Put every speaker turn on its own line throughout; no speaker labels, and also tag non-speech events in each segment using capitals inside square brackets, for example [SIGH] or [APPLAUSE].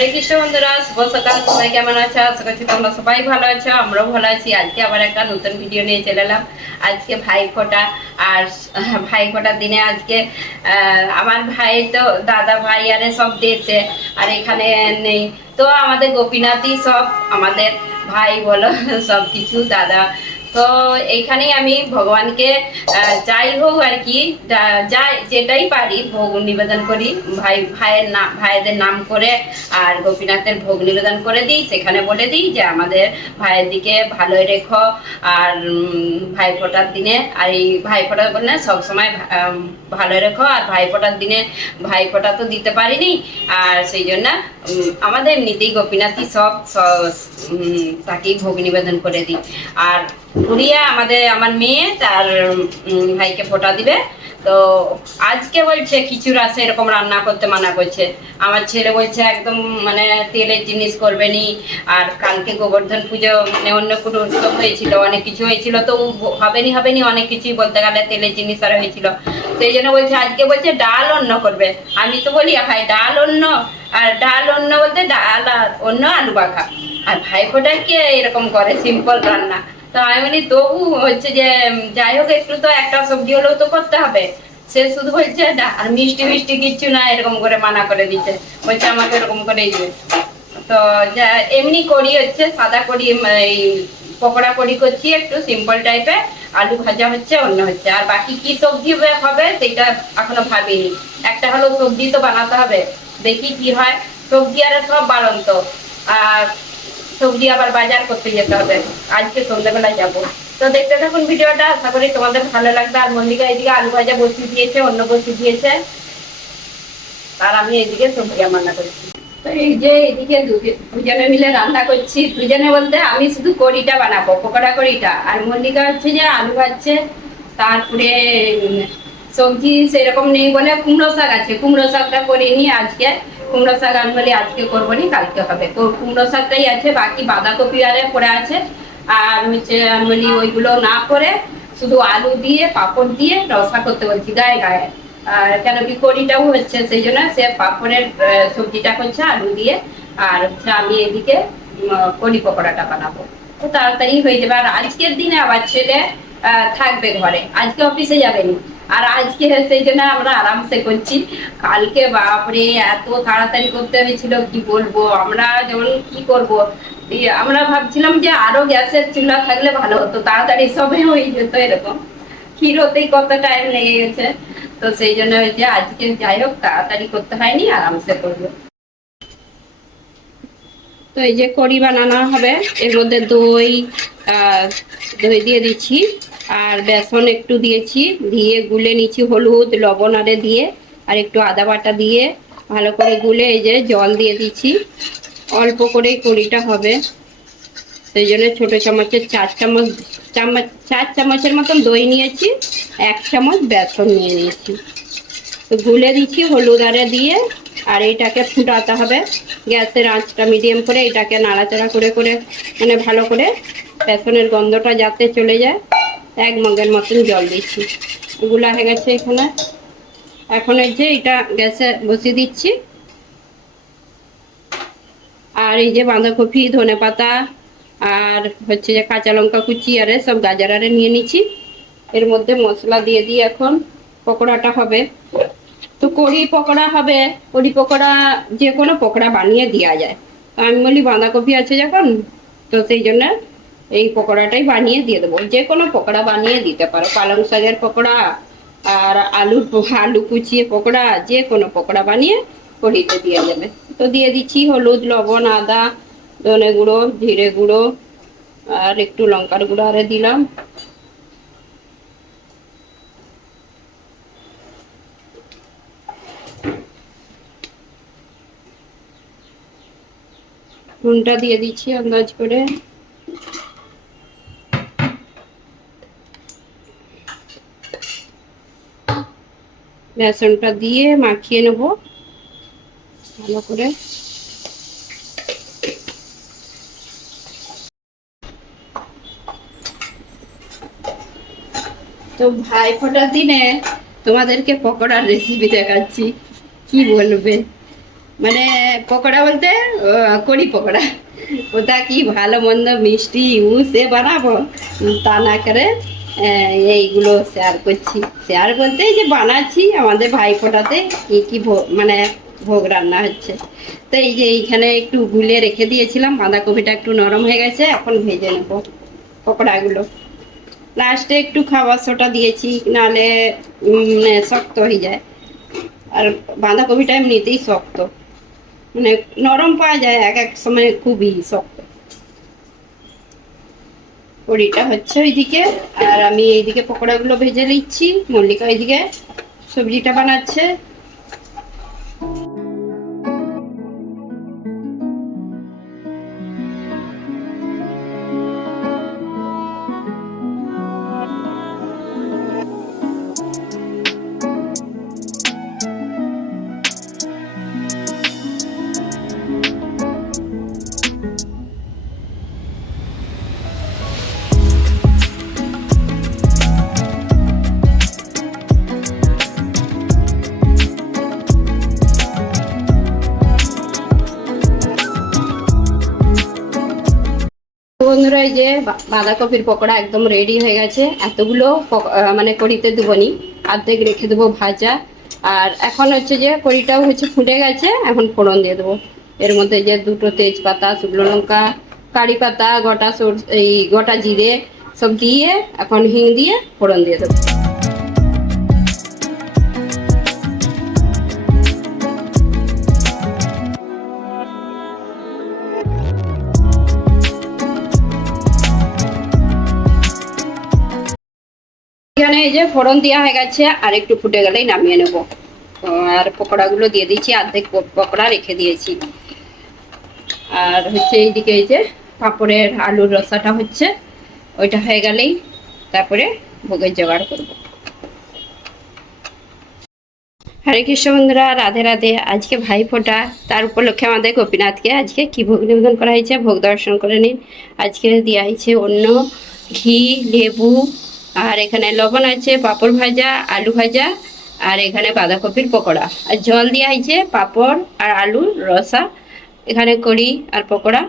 হরে কৃষ্ণ বন্ধুরা শুভ সকাল সবাই কেমন আছো আশা করছি তোমরা সবাই ভালো আছো আমরাও ভালো আছি আজকে আবার একটা নতুন ভিডিও নিয়ে চলে এলাম আজকে ভাই ফোটা আর [LAUGHS] ভাই ফোটার দিনে আজকে আমার ভাই তো দাদা ভাই আরে সব দেশে আর এখানে নেই তো আমাদের গোপীনাথই সব আমাদের ভাই বলো [LAUGHS] সব কিছু দাদা তো এইখানেই আমি ভগবানকে যাই হোক আর কি যাই যেটাই পারি ভোগ নিবেদন করি ভাই ভাইয়ের নাম ভাইদের নাম করে আর গোপীনাথের ভোগ নিবেদন করে দিই সেখানে বলে দিই যে আমাদের ভাইয়ের দিকে ভালোই রেখো আর ভাইফোঁটার দিনে আর এই ফোটার বলে সবসময় ভালো রেখো আর ভাইফোঁটার দিনে ভাইফোঁটা তো দিতে পারিনি আর সেই জন্য আমাদের এমনিতেই গোপীনাথই সব তাকেই ভোগ নিবেদন করে দিই আর পুরিয়া আমাদের আমার মেয়ে তার ভাইকে ফোটা দিবে তো আজকে বলছে কিছু রাসে এরকম রান্না করতে মানা করছে আমার ছেলে বলছে একদম মানে তেলের জিনিস করবেনি আর কালকে গোবর্ধন পুজো মানে অন্য কোনো উৎসব হয়েছিল অনেক কিছু হয়েছিল তো হবে হবেনি হবে অনেক কিছুই বলতে গেলে তেলের জিনিস আর হয়েছিল সেই জন্য বলছে আজকে বলছে ডাল অন্য করবে আমি তো বলি ভাই ডাল অন্য আর ডাল অন্য বলতে ডাল অন্য আলু পাখা আর ফোটা কে এরকম করে সিম্পল রান্না তো আমি বলি তবু হচ্ছে যে যাই হোক একটু তো একটা সবজি হলেও তো করতে হবে সে শুধু হচ্ছে আর মিষ্টি মিষ্টি কিচ্ছু না এরকম করে মানা করে দিচ্ছে বলছে আমাকে এরকম করে দিবে তো যা এমনি করি হচ্ছে সাদা করি এই পকোড়া করি করছি একটু সিম্পল টাইপের আলু ভাজা হচ্ছে অন্য হচ্ছে আর বাকি কি সবজি হবে সেটা এখনো ভাবিনি একটা হলো সবজি তো বানাতে হবে দেখি কি হয় সবজি আর সব বাড়ন্ত আর সবজি আবার বাজার করতে যেতে হবে আজকে সন্ধ্যাবেলায় যাব তো দেখতে থাকুন ভিডিওটা আশা করি তোমাদের ভালো লাগবে আর মন্দিরে এদিকে আলু ভাজা বসিয়ে দিয়েছে অন্য বসিয়ে দিয়েছে আর আমি এদিকে সবজি রান্না করছি তো এই যে এদিকে দুজনে মিলে রান্না করছি দুজনে বলতে আমি শুধু কড়িটা বানাবো পকোড়া কড়িটা আর মল্লিকা হচ্ছে যে আলু ভাজছে তারপরে সবজি সেরকম নেই বলে কুমড়ো শাক আছে কুমড়ো শাকটা করিনি আজকে কুমড়ো শাক আনবলি আজকে করবো নি কালকে হবে তো কুমড়ো শাকটাই আছে বাকি বাঁধাকপি আরে করে আছে আর হচ্ছে আনবলি ওইগুলো না করে শুধু আলু দিয়ে পাপড় দিয়ে রসা করতে বলছি গায়ে গায়ে আর কেন কি করিটাও হচ্ছে সেই জন্য সে পাপড়ের সবজিটা করছে আলু দিয়ে আর হচ্ছে আমি এদিকে কড়ি পকোড়াটা বানাবো তো তাড়াতাড়ি হয়ে যাবে আর আজকের দিনে আবার ছেলে থাকবে ঘরে আজকে অফিসে যাবেনি আর আজকে সেই জন্য আমরা আরামসে করছি কালকে বাপরে এত তাড়াতাড়ি করতে হয়েছিল কি বলবো আমরা যেমন কি করব আমরা ভাবছিলাম যে আরো গ্যাসের চুলা থাকলে ভালো হতো তাড়াতাড়ি সবে হয়ে যেত এরকম ক্ষীরতেই কত টাইম লেগে গেছে তো সেই জন্য হয়েছে আজকে যাই হোক তাড়াতাড়ি করতে হয়নি আরামসে করবো তো এই যে কড়ি বানানো হবে এর মধ্যে দই দই দিয়ে দিচ্ছি আর বেসন একটু দিয়েছি দিয়ে গুলে নিচ্ছি হলুদ লবণ আরে দিয়ে আর একটু আদা বাটা দিয়ে ভালো করে গুলে এই যে জল দিয়ে দিচ্ছি অল্প করেই কড়িটা হবে সেই জন্য ছোটো চামচের চার চামচ চামচ চার চামচের মতন দই নিয়েছি এক চামচ বেসন নিয়ে নিয়েছি তো গুলে দিচ্ছি হলুদ আরে দিয়ে আর এইটাকে ফুটাতে হবে গ্যাসের আঁচটা মিডিয়াম করে এটাকে নাড়াচাড়া করে করে মানে ভালো করে বেসনের গন্ধটা যাতে চলে যায় এক মগের মতন জল দিচ্ছি গুলা হয়ে গেছে এখানে এখন এই যে এটা গ্যাসে বসিয়ে দিচ্ছি আর এই যে বাঁধাকপি ধনে পাতা আর হচ্ছে যে কাঁচা লঙ্কা কুচি আরে সব গাজর আরে নিয়ে নিচ্ছি এর মধ্যে মশলা দিয়ে দিই এখন পকোড়াটা হবে তো কড়ি পকোড়া হবে কড়ি পকোড়া যে কোনো পকোড়া বানিয়ে দেওয়া যায় তো আমি বলি বাঁধাকপি আছে যখন তো সেই জন্য এই পকোড়াটাই বানিয়ে দিয়ে দেবো যে কোনো পকোড়া বানিয়ে দিতে পারো পালং শাকের পকোড়া আর আলুর আলু কুচিয়ে পকোড়া যে কোনো পকোড়া বানিয়ে কড়িতে দিয়ে দেবে তো দিয়ে দিচ্ছি হলুদ লবণ আদা ধনে গুঁড়ো জিরে গুঁড়ো আর একটু লঙ্কার গুঁড়ো আরে দিলাম নুনটা দিয়ে দিচ্ছি আন্দাজ করে বেসনটা দিয়ে মাখিয়ে নেব ভালো করে তো ভাই দিনে তোমাদেরকে পকোড়ার রেসিপি দেখাচ্ছি কি বলবে মানে পকোড়া বলতে কড়ি পকোড়া ওটা কি ভালো মন্দ মিষ্টি উ সে বানাবো তা না করে এইগুলো শেয়ার করছি শেয়ার বলতে যে বানাচ্ছি আমাদের ভাই ফোটাতে কি কি মানে ভোগ রান্না হচ্ছে তো এই যে এইখানে একটু গুলে রেখে দিয়েছিলাম বাঁধাকপিটা একটু নরম হয়ে গেছে এখন ভেজে নেবো পকোড়াগুলো লাস্টে একটু খাবার সোটা দিয়েছি নালে শক্ত হয়ে যায় আর বাঁধাকপিটা এমনিতেই শক্ত মানে নরম পাওয়া যায় এক এক সময় খুবই শক্ত কড়িটা হচ্ছে ওইদিকে আর আমি এইদিকে পকোড়াগুলো ভেজে নিচ্ছি মল্লিকা ওইদিকে সবজিটা বানাচ্ছে বাঁধাকপির পকোড়া একদম রেডি হয়ে গেছে এতগুলো মানে কড়িতে দেবনি অর্ধেক রেখে দেবো ভাজা আর এখন হচ্ছে যে কড়িটাও হচ্ছে ফুটে গেছে এখন ফোড়ন দিয়ে দেবো এর মধ্যে যে দুটো তেজপাতা শুকনো লঙ্কা কারি পাতা গোটা সর এই গোটা জিরে সব দিয়ে এখন হিং দিয়ে ফোড়ন দিয়ে দেবো এখানে এই যে ফোড়ন দেওয়া হয়ে গেছে আর একটু ফুটে গেলেই নামিয়ে নেব আর পকোড়াগুলো দিয়ে দিয়েছি অর্ধেক পকোড়া রেখে দিয়েছি আর হচ্ছে এইদিকে এই যে পাঁপড়ের আলুর রসাটা হচ্ছে ওইটা হয়ে গেলেই তারপরে ভোগের জোগাড় করব হরে কৃষ্ণ বন্ধুরা রাধে রাধে আজকে ভাই ফোটা তার উপলক্ষে আমাদের গোপীনাথকে আজকে কি ভোগ নিবেদন করা হয়েছে ভোগ দর্শন করে নিন আজকে দেওয়া হয়েছে অন্য ঘি লেবু আর এখানে লবণ আছে পাপড় ভাজা আলু ভাজা আর এখানে বাঁধাকপির পকোড়া আর জল দেওয়া হয়েছে পাপড় আর আলু রসা এখানে কড়ি আর পকোড়া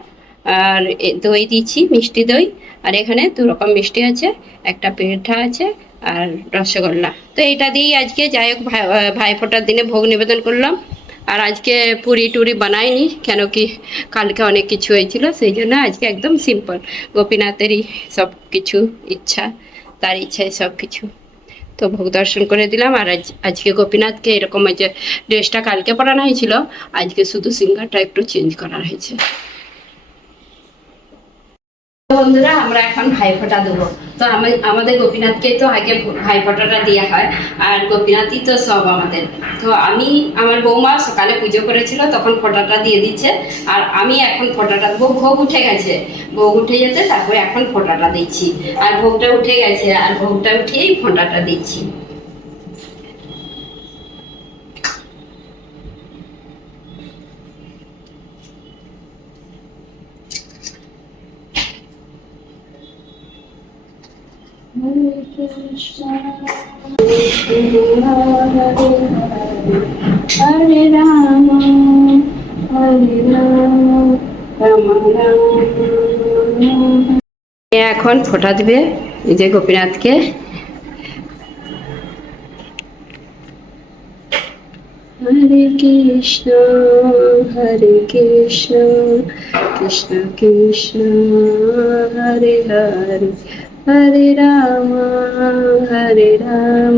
আর দই দিচ্ছি মিষ্টি দই আর এখানে দু রকম মিষ্টি আছে একটা পিঠা আছে আর রসগোল্লা তো এটা দিয়েই আজকে যাই হোক ভাই ফোটার দিনে ভোগ নিবেদন করলাম আর আজকে পুরি টুরি বানাইনি কেন কি কালকে অনেক কিছু হয়েছিল সেই জন্য আজকে একদম সিম্পল গোপীনাথেরই সব কিছু ইচ্ছা তার ইচ্ছায় সব কিছু তো ভোগ দর্শন করে দিলাম আর আজ আজকে গোপীনাথকে এরকম যে ড্রেসটা কালকে পরানো হয়েছিল আজকে শুধু সিঙ্গারটা একটু চেঞ্জ করা হয়েছে বন্ধুরা আমরা এখন ভাইফোঁটা দেবো তো আমি আমাদের গোপীনাথকে তো আগে ভাইফোঁটাটা দেওয়া হয় আর গোপীনাথই তো সব আমাদের তো আমি আমার বৌমা সকালে পুজো করেছিল তখন ফোঁটাটা দিয়ে দিচ্ছে আর আমি এখন ফোঁটাটা দেবো ভোগ উঠে গেছে ভোগ উঠে যেতে তারপরে এখন ফোঁটাটা দিচ্ছি আর ভোগটা উঠে গেছে আর ভোগটা উঠিয়েই ফোঁটাটা দিচ্ছি হরে রাম হরে রাম রাম রাম এখন ফোটা দিবে এই যে গোপীনাথকে হরে কৃষ্ণ হরে কৃষ্ণ কৃষ্ণ কৃষ্ণ হরে হরে হরে রাম হরে রাম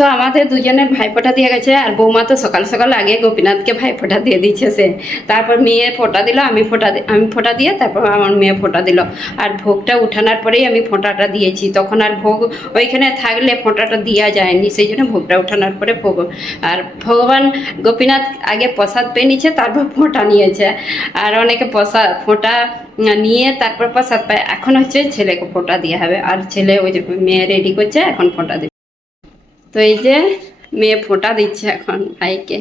তো আমাদের দুজনের ভাইফোঁটা দিয়ে গেছে আর বৌমা তো সকাল সকাল আগে গোপীনাথকে ভাইফোঁটা দিয়ে দিচ্ছে সে তারপর মেয়ে ফোঁটা দিল আমি ফোঁটা আমি ফোঁটা দিয়ে তারপর আমার মেয়ে ফোঁটা দিল আর ভোগটা উঠানোর পরেই আমি ফোঁটাটা দিয়েছি তখন আর ভোগ ওইখানে থাকলে ফোঁটাটা দেওয়া যায়নি সেই জন্য ভোগটা উঠানোর পরে ভোগ আর ভগবান গোপীনাথ আগে প্রসাদ পেয়ে নিচ্ছে তারপর ফোঁটা নিয়েছে আর অনেকে প্রসাদ ফোঁটা নিয়ে তারপর প্রসাদ পায় এখন হচ্ছে ছেলেকে ফোঁটা দেওয়া হবে আর ছেলে ওই যে মেয়ে রেডি করছে এখন ফোঁটা দেবে তো এই যে মেয়ে ফোটা দিচ্ছে এখন ভাইকে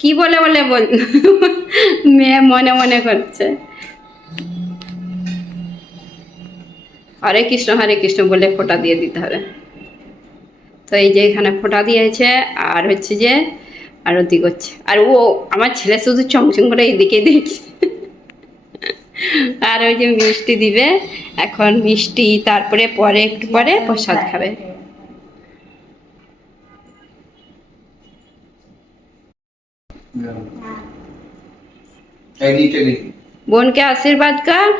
কি বলে বলে বল [LAUGHS] মেয়ে মনে মনে করছে হরে কৃষ্ণ হরে কৃষ্ণ বলে ফোটা দিয়ে দিতে হবে তো এই যে এখানে ফোটা দিয়েছে আর হচ্ছে যে আরতি করছে আর ও আমার ছেলে শুধু চমচম করে এইদিকে দেখছে আর ওই যে মিষ্টি দিবে এখন মিষ্টি তারপরে পরে একটু পরে প্রসাদ খাবে হ্যাঁ। বোনকে আশীর্বাদ आशीर्वाद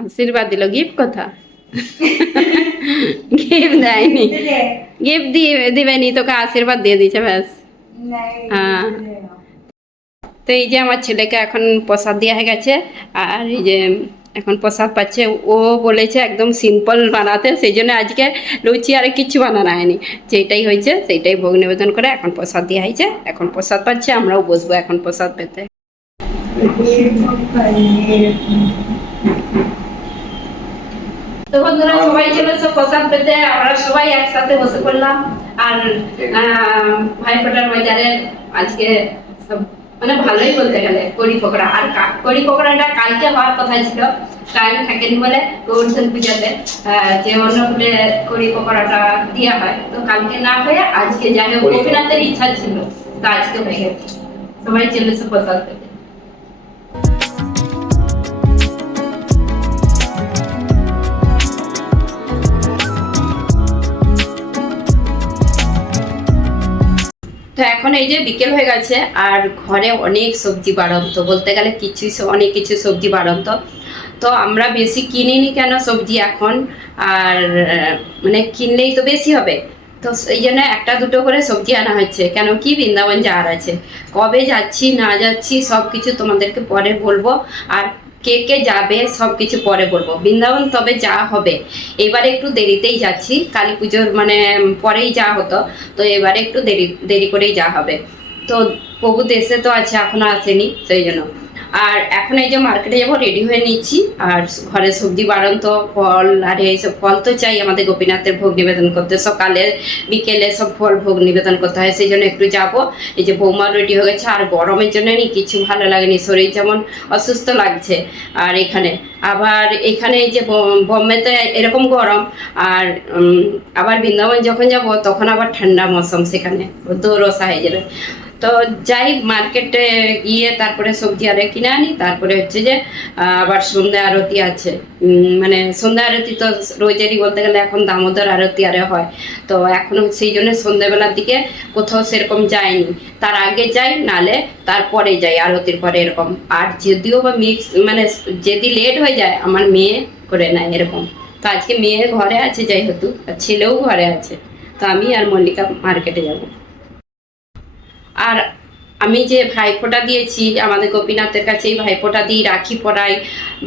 আশীর্বাদ आशीर्वाद গিফট কথা গিফট দেয়নি গিফট দিয়ে দিবেনি তোকে আশীর্বাদ দিয়ে দিয়েছে ব্যাস হ্যাঁ তো এই যে আমার ছেলেকে এখন প্রসাদ দেওয়া হয়ে গেছে আর এই যে এখন প্রসাদ পাচ্ছে ও বলেছে একদম সিম্পল বানাতে সেই জন্য আজকে লুচি আর কিছু বানানো হয়নি যেটাই হয়েছে সেইটাই ভোগ নিবেদন করে এখন প্রসাদ দেওয়া হয়েছে এখন প্রসাদ পাচ্ছে আমরাও বসবো এখন প্রসাদ পেতে তো বন্ধুরা সবাই চলে প্রসাদ পেতে আমরা সবাই একসাথে বসে পড়লাম আর ভাইফোঁটার আজকে সব মানে ভালোই বলতে গেলে কড়ি পকোড়া আর কড়ি পকোড়াটা কালকে হওয়ার কথা ছিল কাল থাকেনি বলে গোবর্ধন পূজাতে যে অন্য ফুলে কড়ি পকোড়াটা দেওয়া হয় তো কালকে না হয়ে আজকে যাই হোক গোপীনাথের ইচ্ছা ছিল তো আজকে হয়ে গেছে সবাই চলেছে পছন্দ তো এখন এই যে বিকেল হয়ে গেছে আর ঘরে অনেক সবজি বাড়ন্ত বলতে গেলে কিছু অনেক কিছু সবজি বাড়ন্ত তো আমরা বেশি কিনিনি কেন সবজি এখন আর মানে কিনলেই তো বেশি হবে তো এই জন্য একটা দুটো করে সবজি আনা হচ্ছে কেন কি বৃন্দাবন যাওয়ার আছে কবে যাচ্ছি না যাচ্ছি সব কিছু তোমাদেরকে পরে বলবো আর কে কে যাবে সব কিছু পরে বলবো বৃন্দাবন তবে যা হবে এবারে একটু দেরিতেই যাচ্ছি কালী পুজোর মানে পরেই যা হতো তো এবারে একটু দেরি দেরি করেই যা হবে তো প্রভু দেশে তো আছে এখনও আসেনি সেই জন্য আর এখন এই যে মার্কেটে যাবো রেডি হয়ে নিচ্ছি আর ঘরে সবজি বাড়ন তো ফল আর এইসব ফল তো চাই আমাদের গোপীনাথের ভোগ নিবেদন করতে সকালে বিকেলে সব ফল ভোগ নিবেদন করতে হয় সেই জন্য একটু যাব এই যে বৌমা রেডি হয়ে গেছে আর গরমের জন্য নি কিছু ভালো লাগেনি শরীর যেমন অসুস্থ লাগছে আর এখানে আবার এখানে এই যে বম্বেতে এরকম গরম আর আবার বৃন্দাবন যখন যাব তখন আবার ঠান্ডা মৌসুম সেখানে দৌড়সা হয়ে যাবে তো যাই মার্কেটে গিয়ে তারপরে সবজি আরে কিনে আনি তারপরে হচ্ছে যে আবার সন্ধ্যা আরতি আছে মানে সন্ধ্যা আরতি তো রোজেরই বলতে গেলে এখন দামোদর আরতি আরে হয় তো এখন সেই জন্য সন্ধ্যাবেলার দিকে কোথাও সেরকম যায়নি তার আগে যাই নালে তারপরে যাই আরতির পরে এরকম আর যদিও বা মিক্স মানে যদি লেট হয়ে যায় আমার মেয়ে করে নেয় এরকম তো আজকে মেয়ে ঘরে আছে যেহেতু আর ছেলেও ঘরে আছে তো আমি আর মল্লিকা মার্কেটে যাবো আর আমি যে ভাইফোঁটা দিয়েছি আমাদের গোপীনাথের কাছে এই ভাইফোঁটা দিই রাখি পরাই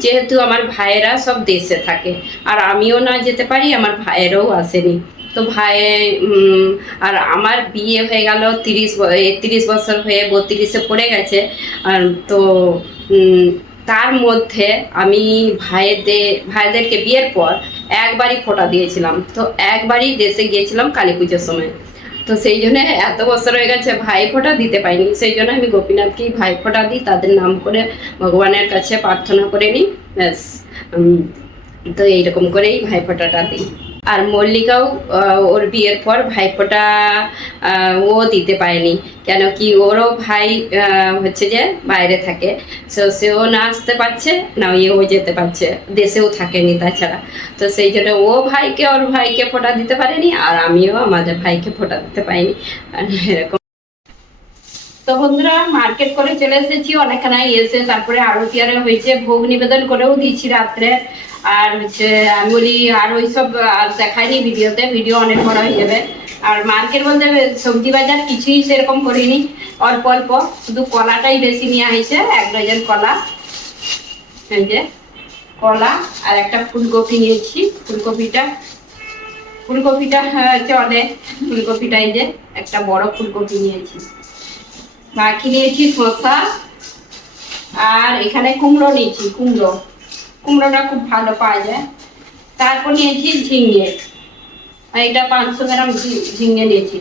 যেহেতু আমার ভাইয়েরা সব দেশে থাকে আর আমিও না যেতে পারি আমার ভাইয়েরও আসেনি তো ভাই আর আমার বিয়ে হয়ে গেল তিরিশ তিরিশ বছর হয়ে বত্রিশে পড়ে গেছে আর তো তার মধ্যে আমি ভাইদের ভাইদেরকে বিয়ের পর একবারই ফোঁটা দিয়েছিলাম তো একবারই দেশে গিয়েছিলাম কালী পুজোর সময় তো সেই জন্য এত বছর হয়ে গেছে ভাই দিতে পাইনি সেই জন্য আমি গোপীনাথকেই ভাই দিই তাদের নাম করে ভগবানের কাছে প্রার্থনা করে নিই ব্যাস তো এইরকম করেই ভাই দিই আর মল্লিকাও ওর বিয়ের পর ভাইপোটা ও দিতে পারেনি কেন কি ওরও ভাই হচ্ছে যে বাইরে থাকে সো সেও না আসতে পারছে না ইয়েও যেতে পারছে দেশেও থাকেনি তাছাড়া তো সেই জন্য ও ভাইকে ওর ভাইকে ফোটা দিতে পারেনি আর আমিও আমাদের ভাইকে ফোটা দিতে পারিনি এরকম তো বন্ধুরা মার্কেট করে চলে এসেছি অনেকখানে এসে তারপরে আরো আরে হয়েছে ভোগ নিবেদন করেও দিয়েছি রাত্রে আর হচ্ছে আমি বলি আর ওইসব আর দেখাইনি ভিডিওতে ভিডিও অনেক বড় হয়ে যাবে আর মার্কেট বলতে সবজি বাজার কিছুই সেরকম করিনি অল্প অল্প শুধু কলাটাই বেশি নিয়ে হয়েছে এক ডজন কলা এই যে কলা আর একটা ফুলকপি নিয়েছি ফুলকপিটা ফুলকপিটা হচ্ছে অনেক ফুলকপিটাই যে একটা বড় ফুলকপি নিয়েছি মাখি নিয়েছি শসা আর এখানে কুমড়ো নিয়েছি কুমড়ো কুমড়োটা খুব ভালো পাওয়া যায় তারপর নিয়েছি ঝিঙে এটা পাঁচশো গ্রাম ঝিঙে নিয়েছি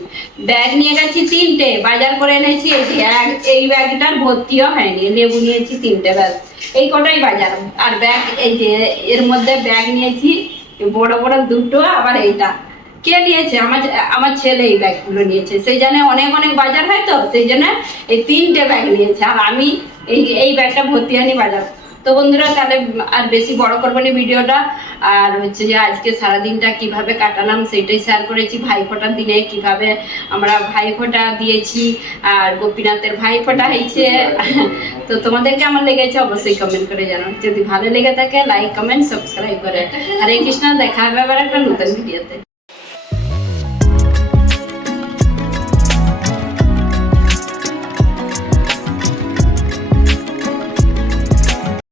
ব্যাগ নিয়ে গেছি তিনটে বাজার করে এনেছি এটি এক এই ব্যাগটার ভর্তিও হয়নি লেবু নিয়েছি তিনটে ব্যাগ এই কটাই বাজার আর ব্যাগ এই যে এর মধ্যে ব্যাগ নিয়েছি বড় বড় দুটো আবার এইটা কে নিয়েছে আমার আমার ছেলে এই ব্যাগগুলো নিয়েছে সেই জন্য অনেক অনেক বাজার হয় তো সেই জন্য এই তিনটে ব্যাগ নিয়েছে আর আমি এই এই ব্যাগটা ভর্তি আনি বাজার তো বন্ধুরা তাহলে আর বেশি বড় করবো না ভিডিওটা আর হচ্ছে যে আজকে সারাদিনটা কিভাবে কাটালাম সেটাই শেয়ার করেছি ভাইফোঁটার দিনে কিভাবে আমরা ভাইফোঁটা দিয়েছি আর গোপীনাথের ভাইফোঁটা হয়েছে তো তোমাদের কেমন লেগেছে অবশ্যই কমেন্ট করে জানো যদি ভালো লেগে থাকে লাইক কমেন্ট সাবস্ক্রাইব করে আর এই কৃষ্ণা দেখা হবে আবার একটা নতুন ভিডিওতে